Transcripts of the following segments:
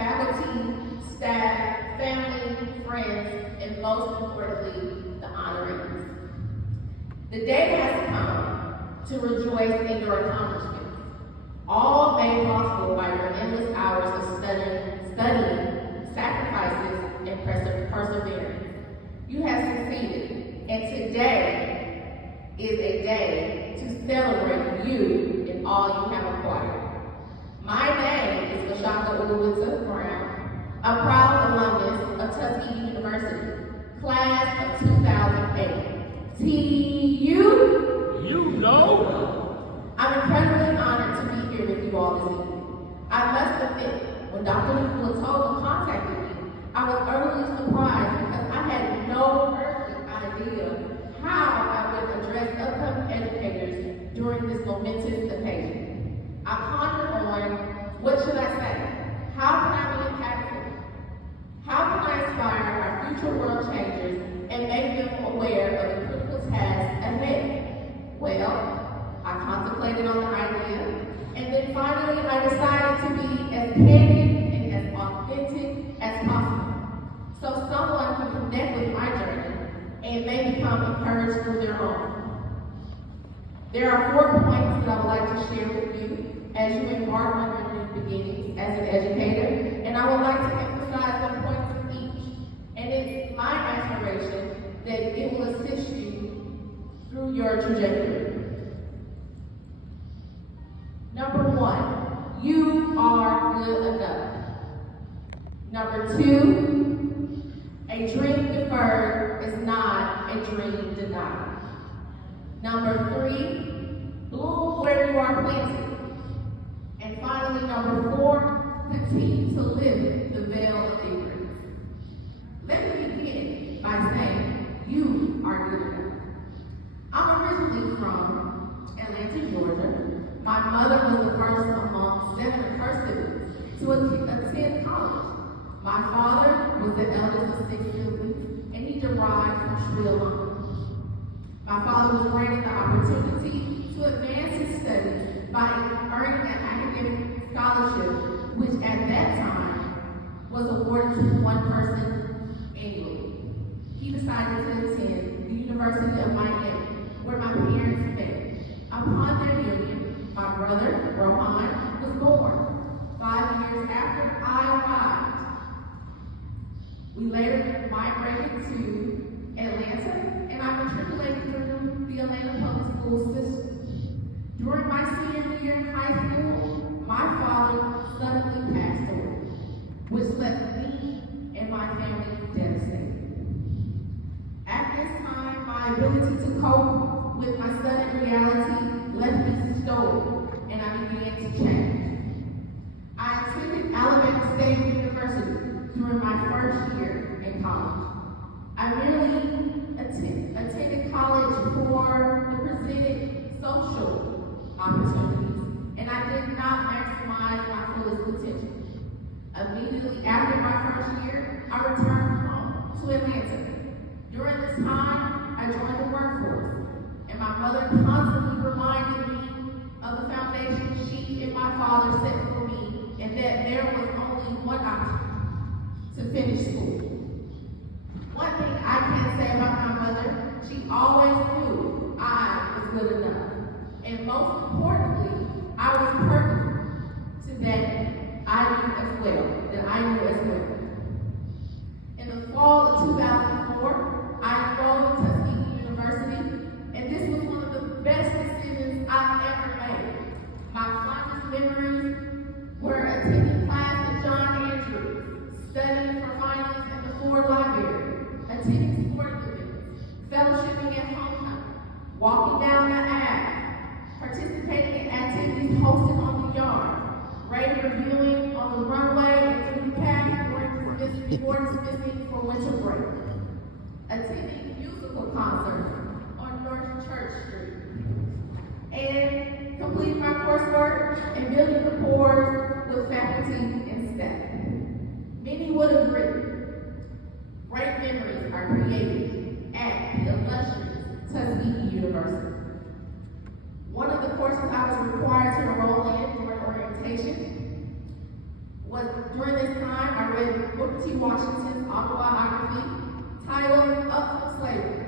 faculty, staff, family, friends, and most importantly, the honorees. The day has come to rejoice in your accomplishments, all made possible by your endless hours of studying, sacrifices, and perseverance. You have succeeded, and today is a day to celebrate you and all you have acquired. My name is Lashaka Uwita Brown, a proud alumnus of Tuskegee University, class of 2008. TU? You know. I'm incredibly honored to be here with you all this evening. I must admit, when Dr. Latova contacted me, I was utterly surprised because I had no earthly idea how I would address upcoming educators during this momentous occasion. I pondered on, what should I say? How can I be impactful? How can I inspire our future world changers and make them aware of the critical tasks ahead? Well, I contemplated on the idea, and then finally I decided to be as candid and as authentic as possible, so someone can connect with my journey and may become encouraged through their own. There are 4 points that I would like to share with you as you embark on your new beginnings as an educator, and I would like to emphasize the points of each. And it's my aspiration that it will assist you through your trajectory. Number 1, you are good enough. Number 2, a dream deferred is not a dream denied. Number 3, bloom where you are planted. And finally, number 4, continue to live the veil of ignorance. Let me begin by saying you are good enough. I'm originally from Atlanta, Georgia. My mother was the first among 7 of her siblings to attend college. My father was the eldest of 6 siblings, and he derived from Sri Lanka. My father was granted the opportunity to advance his studies by earning an academic scholarship, which at that time was awarded to one person annually. He decided to attend the University of Miami, where my parents met. Upon their union, my brother, Rohan, was born 5 years after I arrived. We later migrated to Atlanta, and I matriculated through the Atlanta Public School system. During my senior year in high school, my father suddenly passed away, which left me and my family devastated. At this time, my ability to cope with my sudden reality left me stoic, and I began to change. I attended Alabama State University during my first year in college. I merely attended college for the presented social opportunities, and I did not maximize my fullest potential. Immediately after my first year, I returned home to Atlanta. During this time, I joined the workforce, and my mother constantly reminded me of the foundation she and my father set for me, and that there was only one option: to finish school. One thing I can say about my mother, she always knew I was good enough. And most importantly, I was perfect to that I knew as well. In the fall of 2004, I enrolled in Tuskegee University, and this was one of the best decisions I've ever made. My fondest memories were attending class at John Andrews, studying for finals in the Ford Library, attending sporting events, fellowshipping at homecoming, walking down the aisle, participating in activities hosted on the yard, raid reviewing on the runway and through the path before dismissing for winter break, attending musical concerts on North Church Street, and completing my coursework and building rapport with faculty and staff. Many would agree, great memories are created at the illustrious Tuskegee University. One of the courses I was required to enroll in during orientation was During this time, I read Booker T. Washington's autobiography titled Up from Slavery,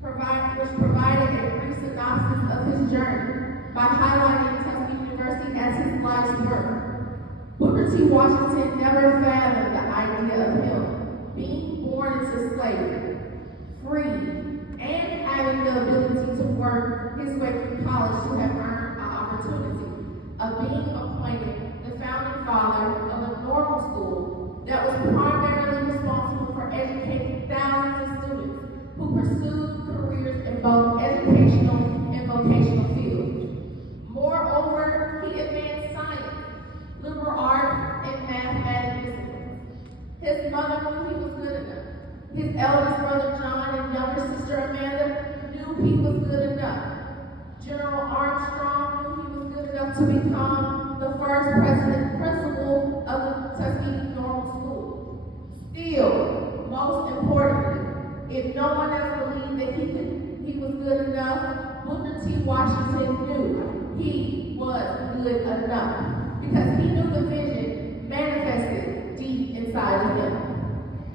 which provided a brief synopsis of his journey by highlighting Tuskegee University as his life's work. Booker T. Washington never fathomed the idea of him being born into slavery, free, and having the ability to work his way through college to have earned an opportunity of being appointed the founding father of a normal school that was primarily responsible for educating thousands of students who pursued careers in both educational and vocational fields. Moreover, he advanced science, liberal arts, and mathematics disciplines. His mother knew he was good enough. His eldest brother John and younger sister Amanda knew he was good enough. General Armstrong knew he was good enough to become the first principal of the Tuskegee Normal School. Still, most importantly, if no one else believed that he was good enough, Booker T. Washington knew he was good enough because he knew the vision manifested deep inside of him.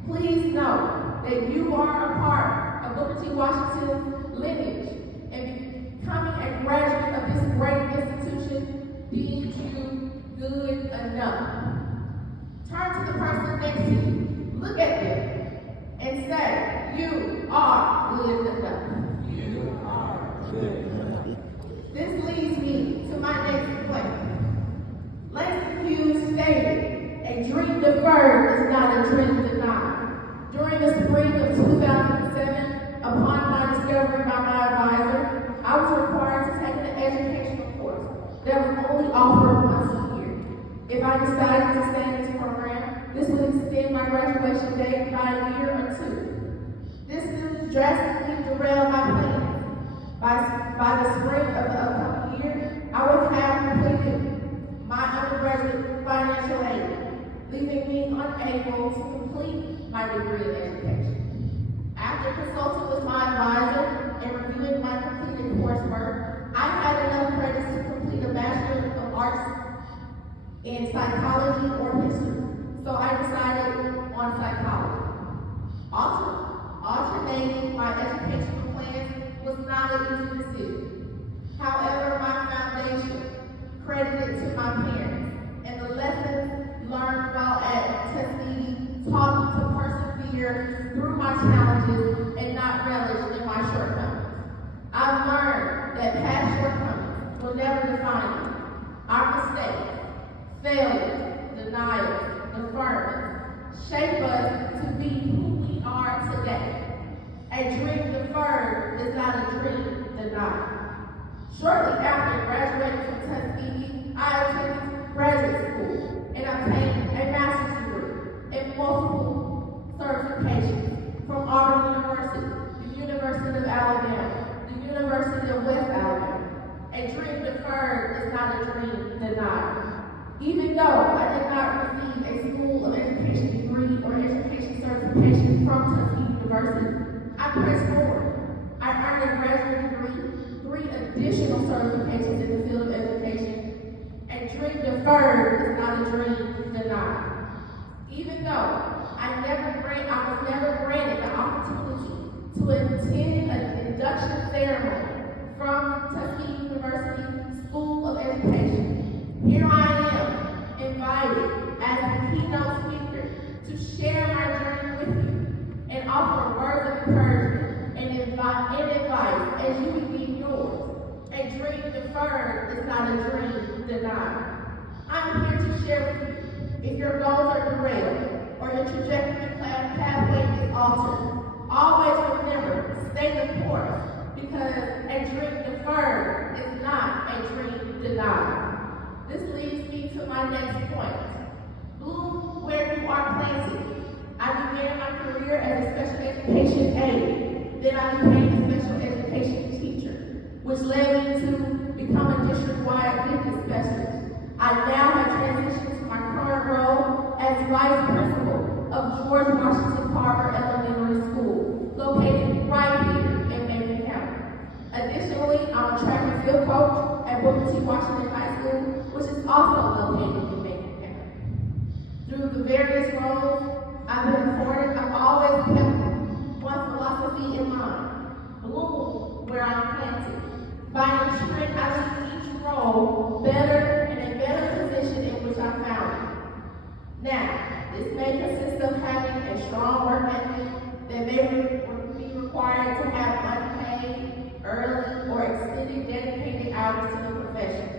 Please know that you are a part of Booker T. Washington's lineage, and becoming a graduate of this great institution deems you good enough. Turn to the person next to you, look at them, and say, you are good enough. You are good enough. This leads me to my next point. Langston Hughes stated, a dream deferred is not a dream denied. During the spring of 2007, upon my discovery by my advisor, I was required to take an educational course that was only offered once a year. If I decided to stay in this program, this would extend my graduation date by a year or two. This news drastically derailed my plans. By the spring of the upcoming year, I would have completed my undergraduate financial aid, leaving me unable to complete my degree in education. After consulting with my advisor and reviewing my completed coursework, I had enough credits to complete a Bachelor of Arts in Psychology or History, so I decided on psychology. Alternating my educational plans was not an easy decision. However, my foundation, credited to my parents, and the lessons learned while at Tuskegee taught me to persevere through my challenges and not relish in my shortcomings. I've learned that past shortcomings will never define me. Our mistakes, failures, denials, deferments shape us to be who we are today. A dream deferred is not a dream denied. Shortly after graduating from Tuskegee, I attended graduate school and obtained a master's degree and multiple certifications from Auburn University, the University of Alabama, the University of West Alabama. A dream deferred is not a dream denied. Even though I did not receive a School of Education degree or education certification from Tuskegee University, I pressed forward. I earned a graduate degree, 3 additional certifications in the field of education. A dream deferred is not a dream denied. Even though I was never granted the opportunity to attend an induction ceremony from Tuskegee University School of Education, here I am, invited as the keynote speaker to share my journey with you and offer words of encouragement and advice as you begin yours. A dream deferred is not a dream denied. I'm here to share with you, if your goals are derailed or your trajectory pathway is altered, always remember, stay the course, because a dream deferred is not a dream denied. This leads me to my next point. Bloom where you are planted. I began my career as a special education aide. Then I became a special education teacher, which led me to become a district-wide business specialist. I now have transitioned to my current role as vice principal of George Washington Carver Elementary School, located right here in Macon County. Additionally, I'm a track and field coach at Booker T. Washington High School, which is also located in Macon County. Through the various roles I've been afforded, I've always kept one philosophy in mind: bloom where I'm planted. By ensuring I see each role better in a better position in which I found it. Now, this may consist of having a strong work ethic that may be required to have unpaid, early, or extended dedicated hours to the profession.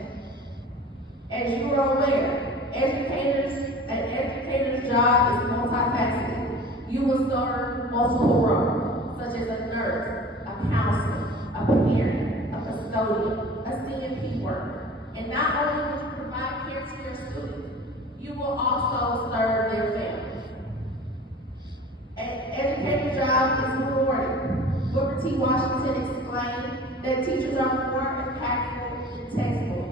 As you are aware, an educator's job is multifaceted. You will serve multiple roles, such as a nurse, a counselor, a parent, a custodian, a CNP worker. And not only will you provide care to your students, you will also serve their families. An educator's job is rewarding. Booker T. Washington explained that teachers are more impactful than textbooks.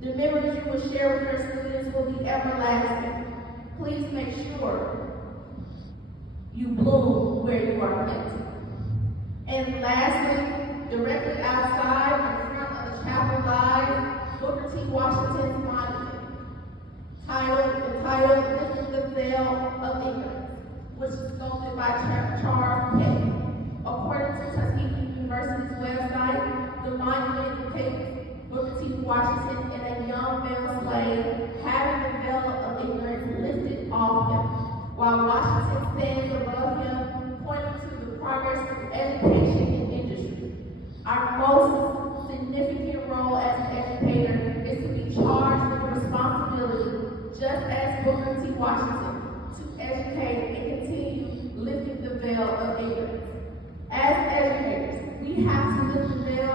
The memories you will share with your students will be everlasting. Please make sure you bloom where you are planted. And lastly, directly outside in front of the chapel lies Booker T. Washington's monument, entitled Lifting the Veil of Ignorance, which is sculpted by Charles K. According to Tuskegee University's website, the monument depicts Booker T. Washington and a young male slave having the veil of ignorance lifted off him, while Washington stands above him, pointing to the progress of education and industry. Our most significant role as an educator is to be charged with responsibility, just as Booker T. Washington, to educate and continue lifting the veil of ignorance. As educators, we have to lift the veil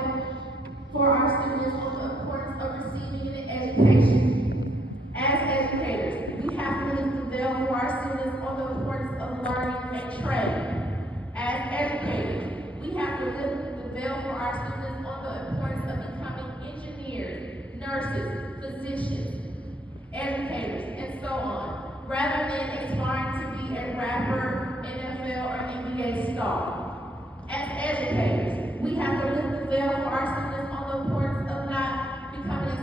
for our students on the importance of receiving an education. As educators, we have to lift the veil for our students on the importance of learning and training. As educators, we have to lift the veil for our students on the importance of becoming engineers, nurses, physicians, educators, and so on, rather than aspiring to be a rapper, NFL, or NBA star. As educators, we have to lift the veil for our students on the importance of not becoming a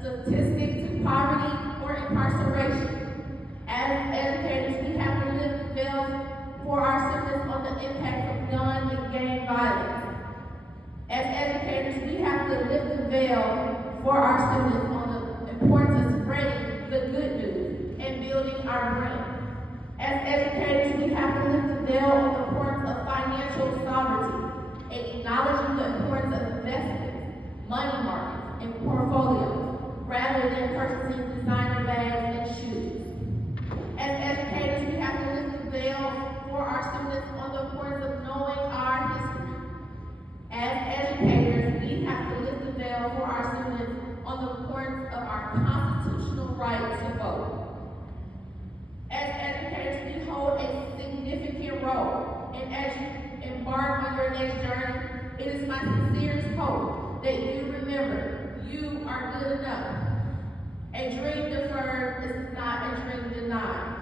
statistic to poverty or incarceration. As educators, we have to lift the veil for our students on the impact of gun and gang violence. As educators, we have to lift the veil for our students on the importance of spreading the good news and building our brand. As educators, we have to lift the veil on the importance of financial sovereignty, acknowledging the importance of investments, money markets, and portfolios, rather than purchasing designer bags and shoes. As educators, we have to lift the veil for our students on the importance of knowing our history. As educators, we have to lift the veil for our students on the importance of our constitutional right to vote. As educators, we hold a significant role, and as you embark on your next journey, it is my sincerest hope that you remember you are good enough. A dream deferred is not a dream denied.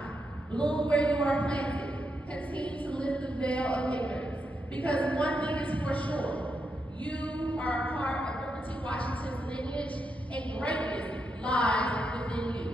Bloom where you are planted. Continue to lift the veil of ignorance, because one thing is for sure: you are a part of Booker T. Washington's lineage, and greatness lies within you.